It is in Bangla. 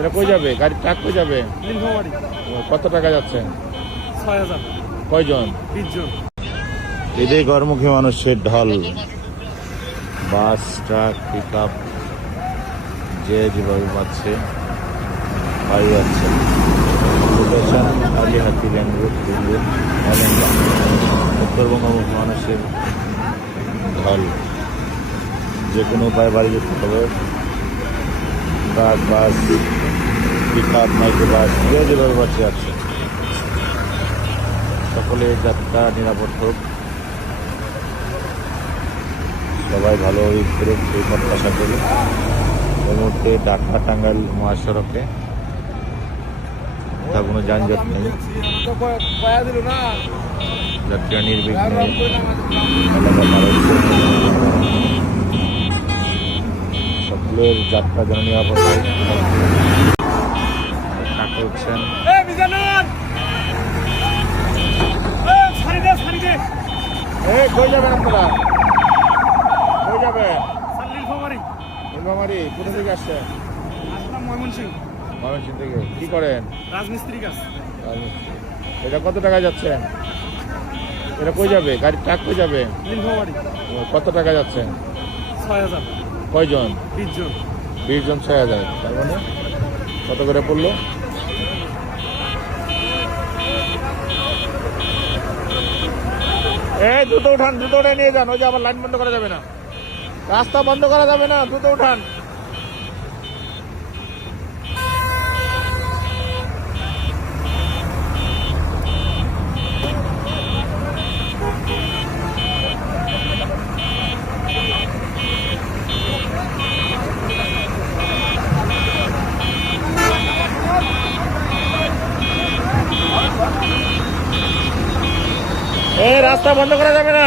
এটা কই যাবে? গাড়ি ট্রাক কই যাবে? নীলফামারী। কত টাকা যাচ্ছে? ৬,০০০। কয়জন? ২০ জন। এদের গড়মুখী মানুষের ঢল, বাস, ট্রাক, পিক আপ যে যেভাবে পাচ্ছে পাই যাচ্ছে। লোকেশন আলিহাতি ল্যান্ড রোড, উত্তরবঙ্গমুখী মানুষের ঢল, যে কোনো উপায়ে বাড়ি যেতে হবে। ট্রাক, বাস, পিক আপ, মাইক্রো বাস যে যেভাবে পাচ্ছে যাচ্ছে। সকলে যাত্রা নিরাপদ হোক, সবাই ভালোভাবে ফেরত এই প্রত্যাশা করি। এই মুহূর্তে ঢাকা টাঙ্গাইল মহাসড়কে তা কোনো যানজট নেই, যাত্রীরা নির্বিঘ্নে এলাকা পার হচ্ছে। সকলের যাত্রা যেন নিরাপদ হয় করছেন। কই যাবেন আপনারা? কই যাবেন? নীলফামারী। কোথা থেকে আসছেন? ময়মনসিংহ। ময়মনসিংহ থেকে। কি করেন? রাজমিস্ত্রি কাজ। এটা কত টাকা যাচ্ছেন? এটা কই যাবে? গাড়ি ট্রাক কই যাবে? নীলফামারী। কত টাকা যাচ্ছেন? ৬,০০০। কয়জন? ২০ জন। 20 জন ৬,০০০। তার মানে কত করে পড়লো? দ্রুত উঠান, দ্রুত উঠে নিয়ে যান। ওই যে আবার লাইন বন্ধ করা যাবে না, রাস্তা বন্ধ করা যাবে না, দ্রুত উঠান। রাস্তা বন্ধ করা যাবে না।